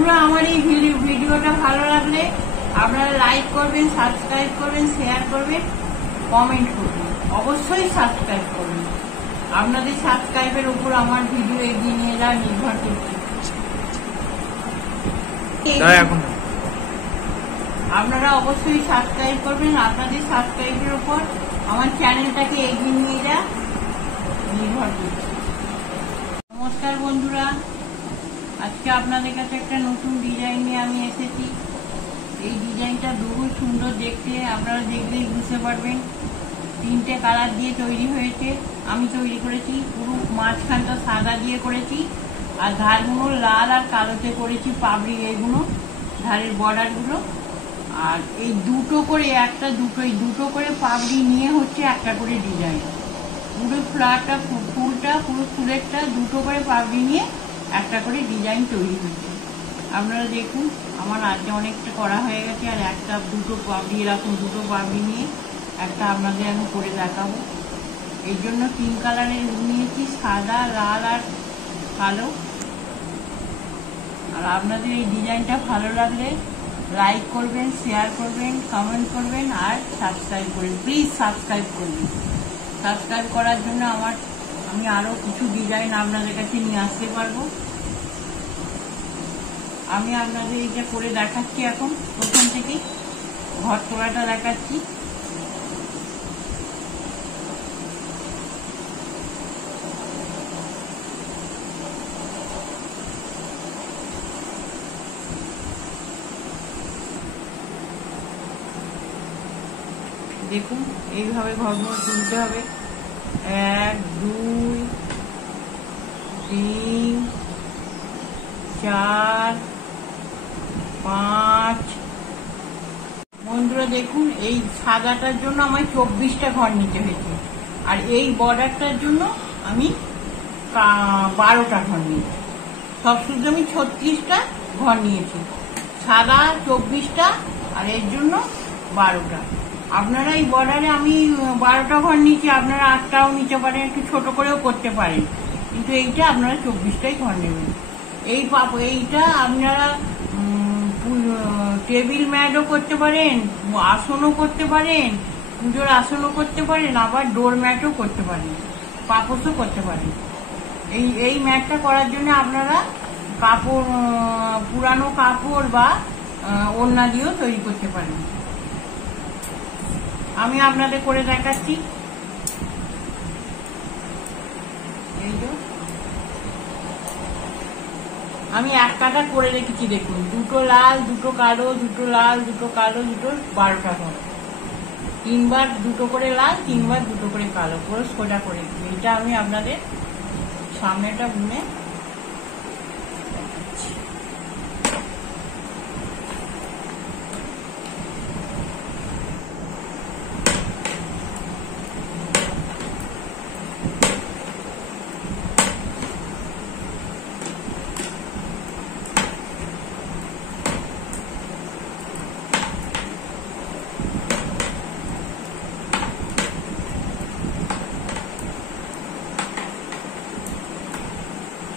বন্ধুরা, আমার এই ভিডিওটা ভালো লাগলে আপনারা লাইক করবেন, সাবস্ক্রাইব করবেন, শেয়ার করবেন, কমেন্ট করবেন। অবশ্যই সাবস্ক্রাইব করবেন। আপনাদের সাবস্ক্রাইবের উপর আমার ভিডিও এগিয়ে নিয়ে যাওয়া নির্ভর করছে। আপনারা অবশ্যই সাবস্ক্রাইব করবেন। আপনাদের সাবস্ক্রাইবের উপর আমার চ্যানেলটাকে এগিয়ে নিয়ে যাওয়া নির্ভর করছে। নমস্কার বন্ধুরা, আজকে আপনাদের কাছে একটা নতুন ডিজাইন নিয়ে আমি এসেছি। এই ডিজাইনটা বহু সুন্দর দেখতে, আপনারা দেখলেই বুঝতে পারবেন। 3টে কালার দিয়ে তৈরি হয়েছে। আমি তৈরি করেছি পুরো মাঝখানটা সাদা দিয়ে করেছি, আর ধারগুলো লাল আর কালোতে করেছি। পাবড়ি এইগুলো ধারের বর্ডারগুলো, আর এই দুটো করে দুটো করে পাবড়ি নিয়ে হচ্ছে একটা করে ডিজাইন। পুরো ফুলটা পুরো ফুলেরটা দুটো করে পাবড়ি নিয়ে একটা করে ডিজাইন তৈরি হচ্ছে। আপনারা দেখুন, আমার আজকে অনেকটা করা হয়ে গেছে, আর দুটো পাবড়ি এরকম দুটো পাবড়ি নিয়ে একটা আপনাদের আমি করে দেখাবো। এই জন্য 3 কালারের নিয়েছি, সাদা, লাল আর কালো। আর আপনাদের এই ডিজাইনটা ভালো লাগলে লাইক করবেন, শেয়ার করবেন, কমেন্ট করবেন, আর সাবস্ক্রাইব করবেন। প্লিজ সাবস্ক্রাইব করবেন। সাবস্ক্রাইব করার জন্য আমি আরও কিছু ডিজাইন আপনাদের কাছে নিয়ে আসতে পারবো। আমি আপনাদের এইটা করে দেখাচ্ছি। এখন প্রথম থেকে ঘর তোলাটা দেখাচ্ছি। দেখুন, এইভাবে ঘরগুলো তুলতে হবে। 1 2 3 4 5। বন্ধুরা দেখুন, এই সাদাটার জন্য আমার 24টা ঘর নিতে হয়েছে, আর এই বর্ডারটার জন্য আমি 12টা ঘর নিয়েছি। সব শুধু আমি 36টা ঘর নিয়েছি। সাদা 24টা, আর এর জন্য 12টা। আপনারা এই বর্ডারে আমি 12টা ঘর নিয়েছি, আপনারা 8টাও নিতে পারেন, একটু ছোট করেও করতে পারেন, কিন্তু এইটা আপনারা 24টাই ঘর নেবেন। এইটা আপনারা টেবিল ম্যাটও করতে পারেন, আসনও করতে পারেন, পুজোর আসনও করতে পারেন, আবার ডোর ম্যাটও করতে পারেন, পাপোশও করতে পারেন। এই ম্যাটটা করার জন্য আপনারা পুরানো কাপড় বা ওড়না দিয়েও তৈরি করতে পারেন। আমি আপনাদের করে দেখাচ্ছি। এই যে আমি এক কাটা করে রেখেছি, দেখুন, দুটো লাল, দুটো কালো, দুটো লাল, দুটো কালো, 12টা ঘর। 3বার দুটো করে লাল, 3বার দুটো করে কালো, পুরো সোজা করে। এইটা আমি আপনাদের সামনেটা বুনে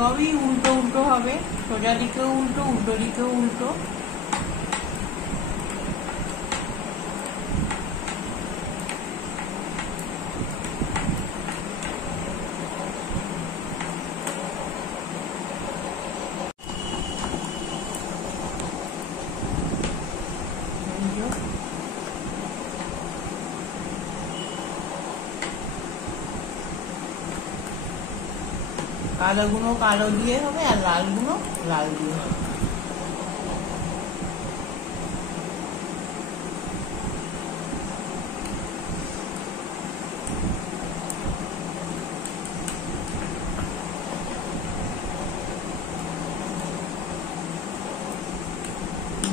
সবই উল্টো উল্টো হবে। সোজা দিকেও উল্টো, উল্টো দিকেও উল্টো। কালোগুলো কালো দিয়ে হবে, আর লালগুলো লাল দিয়ে হবে।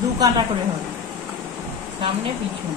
দু কাটা করে হবে, সামনে পিছনে।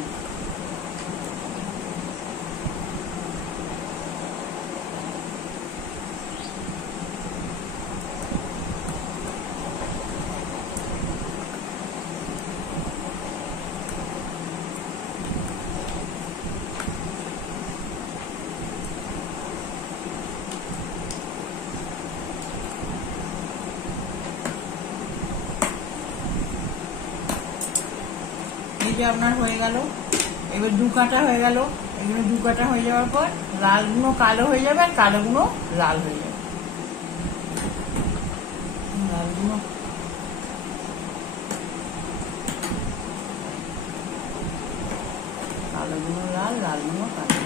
এই যে আপনার হয়ে গেল, এবার 2 কাটা হয়ে গেল। এগুলো 2 কাটা হয়ে যাওয়ার পর লালগুলো কালো হয়ে যাবে আর কালোগুলো লাল হয়ে যাবে। লালগুলো কালোগুলো লাল, লালগুলো কালো।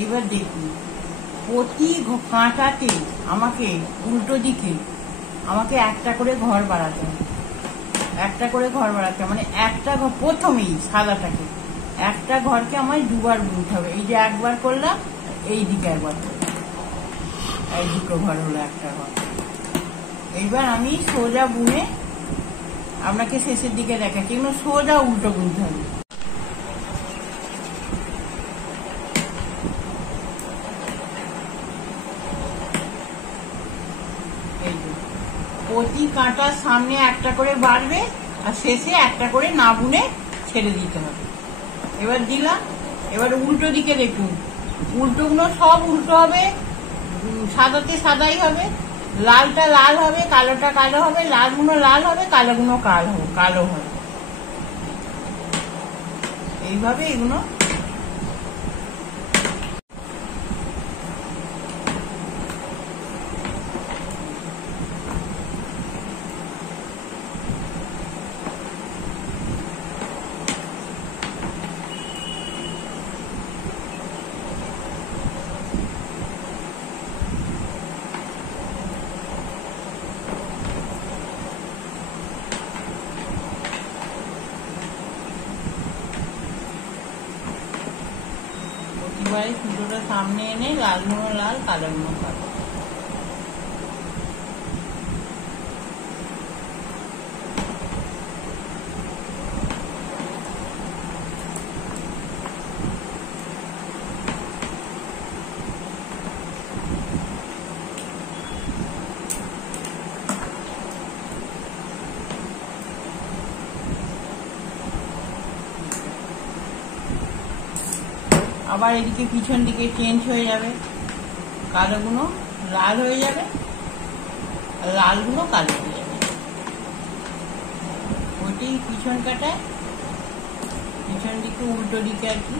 এইবার দেখুন, প্রতি কাঁটাতে আমাকে উল্টো দিকে আমাকে একটা করে ঘর বাড়াতে হবে, একটা করে ঘর বাড়াতে হবে। মানে একটা ঘর প্রথমেই সাদাটাকে একটা ঘরকে আমায় 2 বার বুনতে হবে। এই যে একবার করলাম, এই দিকে একবার করলাম, এই 2টো ঘর হলো একটা ঘর। এইবার আমি সোজা বুনে আপনাকে শেষের দিকে দেখাচ্ছি। এগুলো সোজা উল্টো বুনতে হবে। প্রতি কাঁটার সামনে একটা করে বাড়বে আর শেষে একটা করে না বুনে ছেড়ে দিতে হবে। এবার দিলাম, এবার উল্টো দিকে দেখুন, উল্টোগুলো সব উল্টো হবে, সাদাতে সাদাই হবে, লালটা লাল হবে, কালোটা কালো হবে, লালগুলো লাল হবে, কালোগুলো কালো হবে। এইভাবে এগুলো প্রতিবারে সুতোটা সামনে এনে লালগুলো লাল, কালোগুলো কালো। আবার এদিকে পিছন দিকে চেঞ্জ হয়ে যাবে, কালোগুলো লাল হয়ে যাবে আর লালগুলো কালো হয়ে যাবে। ওইটি পিছন কাটায়, পিছন দিকে উল্টো দিকে আর কি।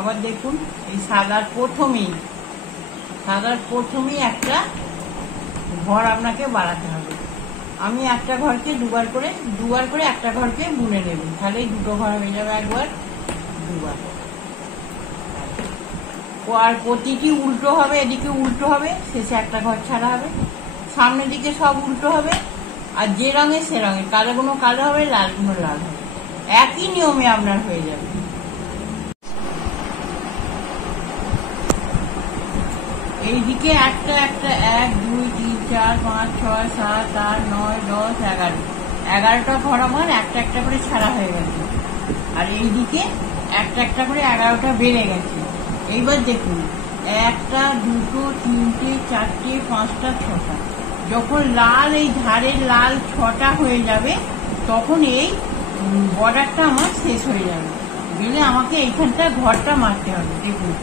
আবার দেখুন, এই সাদার প্রথমেই একটা ঘর আপনাকে বাড়াতে হবে। আমি একটা ঘরকে দুবার করে একটা ঘরকে বুনে নেবেন, তাহলে 2টো ঘর হয়ে যাবে, একবার 2বার। আর প্রতিটি উল্টো হবে, এদিকে উল্টো হবে, শেষে একটা ঘর ছাড়া হবে, সামনের দিকে সব উল্টো হবে, আর যে রঙে সে রঙে, কালোগুলো কালো হবে, লালগুলো লাল হবে। একই নিয়মে আপনার হয়ে যাবে। এইদিকে একটা 1 2 3 4 5 6 7 8 9 10 11, 11টা ঘর আমার একটা করে ছাড়া হয়ে গেছে। আর এইদিকে একটা করে 11টা বেড়ে গেছে। এইবার দেখুন, 1 2 3 4 5 6টা, যখন লাল এই ধারের লাল 6টা হয়ে যাবে তখন এই বর্ডারটা আমার শেষ হয়ে যাবে। গেলে আমাকে এইখানটা ঘরটা মারতে হবে। দেখুন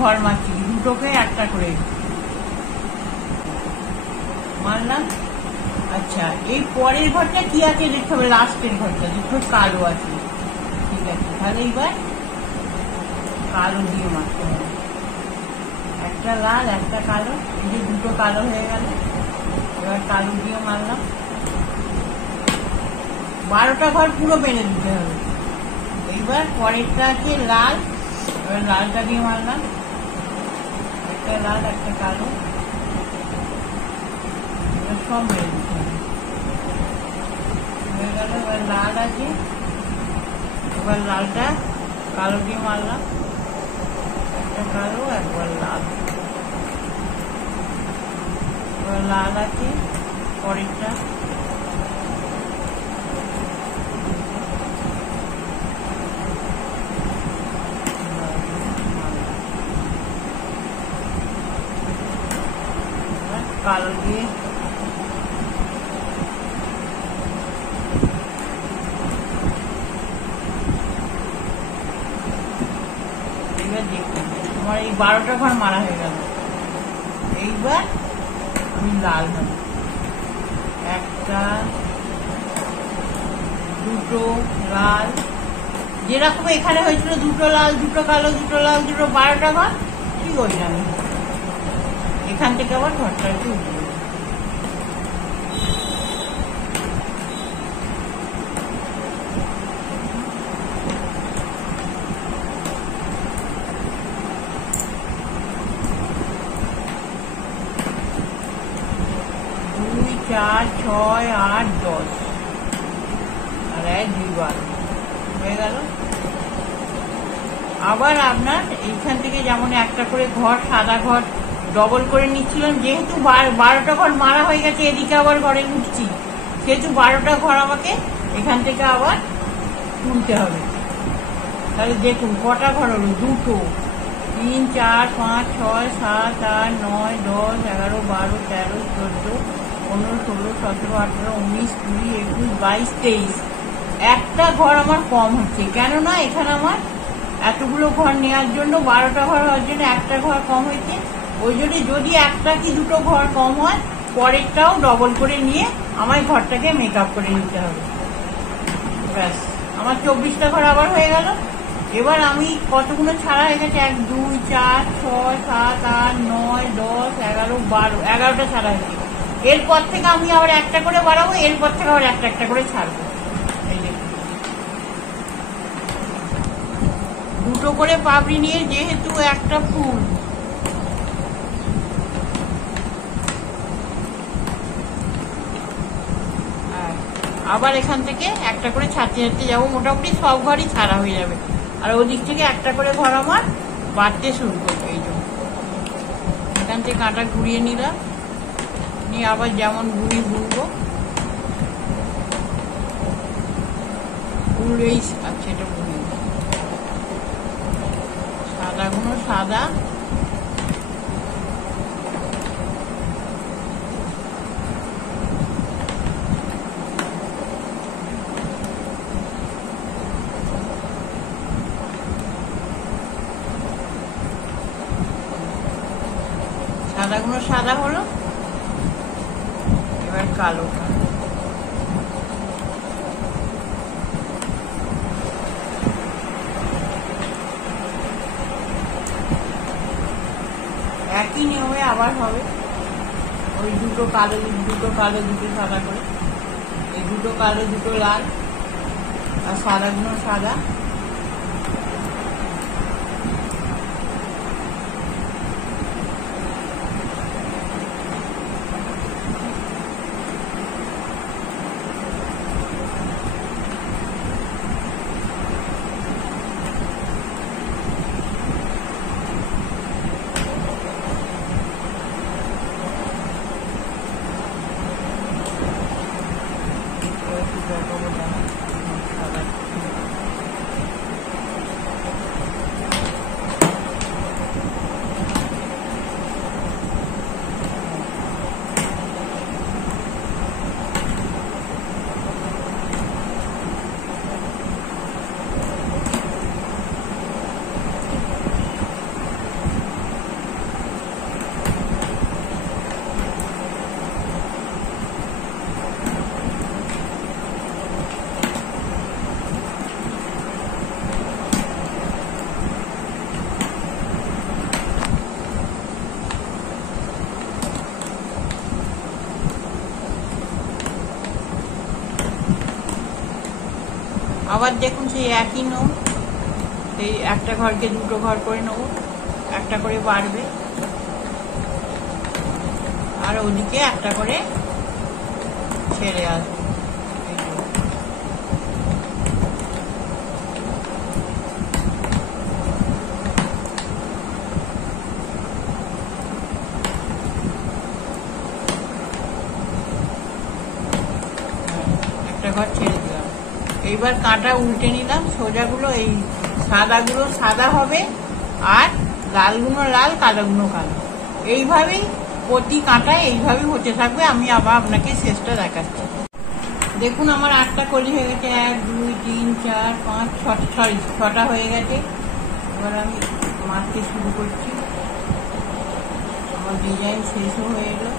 ঘর মারছি, 2টোকে একটা করে মারলাম। আচ্ছা, এই পরের ঘরটা কি আছে দেখতে হবে, লাস্টের ঘরটা দেখো কালো আছে। ঠিক আছে, তাহলে এইবার কালো দিয়ে মারতে হবে। একটা লাল একটা কালো, এই যে 2টো কালো হয়ে গেল। এবার কালো দিয়ে মারলাম। 12টা ঘর পুরো বেড়ে দিতে হবে। এইবার পরেরটা আছে লাল, এবার লালটা দিয়ে মারলাম। একটা লাল একটা কালো, সব মেরে দিতে হবে। হয়ে গেল। এবার লাল আছে, এবার লালটা কালো দিয়ে মারলাম, একটা কালো একবার লাল। এবার লাল আছে, পরেরটা কালো দিয়ে এবার দেখুন আমার এই 12টা ঘর মারা হয়ে গেল। এইবার আমি লাল হবে, একটা দুটো লাল, যেরকম এখানে হয়েছিল দুটো লাল দুটো কালো দুটো লাল দুটো 12টা ঘর, কি করি আমি এখান থেকে আবার ঘরটা একটু উঠে 2 4 6 8 10 আর 1 2 12 হয়ে গেল। আবার আপনার এইখান থেকে যেমন একটা করে ঘর সাদা ঘর ডবল করে নিচ্ছিলাম, যেহেতু 12টা ঘর মারা হয়ে গেছে, এদিকে আবার ঘরে উঠছি, সেহেতু 12টা ঘর আমাকে এখান থেকে আবার তুলতে হবে। তাহলে দেখুন কটা ঘর হলো, 2 3 4 5 6 7 8 9 10 11 12 13 14 15 16 17 18 19 20 21 22 23, একটা ঘর আমার কম হচ্ছে। কেননা এখানে আমার এতগুলো ঘর নেওয়ার জন্য 12টা ঘর হওয়ার জন্য একটা ঘর কম হয়েছে। ওই জন্য যদি একটা কি দুটো ঘর কম হয়, পরেরটাও ডবল করে নিয়ে আমার ঘরটাকে মেকআপ করে নিতে হবে। ব্যাস আমার 24টা ঘর আবার হয়ে গেল। এবার আমি কতগুলো ছাড়া হয়ে গেছে, 1 2 4 6 7 8 9 10 11 12, 11টা ছাড়া হয়েছে। এরপর থেকে আমি আবার একটা করে বাড়াবো, এরপর থেকে আবার একটা একটা করে ছাড়বো। এই যে দুটো করে পাপড়ি নিয়ে, যেহেতু একটা ফুল, আবার এখান থেকে একটা করে ছাড়তে ছাড়তে যাবো, মোটামুটি সব ঘরই ছাড়া হয়ে যাবে। আর ওদিক থেকে একটা করে ঘর আমার বাড়তে শুরু করবে। এই জন্য এখান থেকে কাঁটা ঘুরিয়ে নিলাম, নিয়ে আবার যেমন ঘুরবো ঘুরেই আছে, এটা ঘুরিয়ে সাদাগুলো সাদা, সাদাগুলো সাদা হলো। এবার কালো, একই নিয়মে আবার হবে। ওই দুটো কালো দুটো কালো দুটো সাদা করে, এই দুটো কালো দুটো লাল, আর সাদাগুলো সাদা। আবার দেখুন সেই একই নিয়ম, সেই একটা ঘরকে দুটো ঘর করে নেব, একটা করে বাড়বে, আর ওদিকে একটা করে ছেড়ে আসবে। একটা ঘর ছেড়ে দিলাম। এইবার কাঁটা উল্টে নিলাম, সোজাগুলো এই সাদাগুলো সাদা হবে আর লালগুলো লাল, কালোগুলো কালো। এইভাবেই প্রতি কাঁটায় এইভাবেই হতে থাকবে। আমি আবার আপনাকে শেষটা দেখাচ্ছি। দেখুন আমার 8টা কলি হয়ে গেছে, 1 2 3 4 5 6টা হয়ে গেছে। এবার আমি মারতে শুরু করছি। আমার ডিজাইন শেষও হয়ে এলো।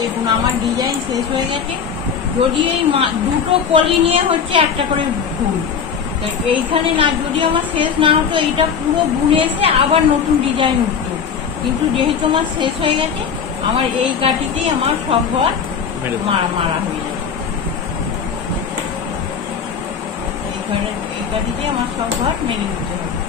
দেখুন আমার ডিজাইন শেষ হয়ে গেছে। যদি এই দুটো কলি নিয়ে হচ্ছে একটা করে ফুল, এইখানে না যদি আমার শেষ না হতো, এইটা পুরো বুনে এসে আবার নতুন ডিজাইন উঠতো। কিন্তু যেহেতু আমার শেষ হয়ে গেছে, আমার এই কাঠিতেই আমার সব ঘর মারা হয়ে যাবে। এই কাঠিতেই আমার সব ঘর মেরে দিতে হবে।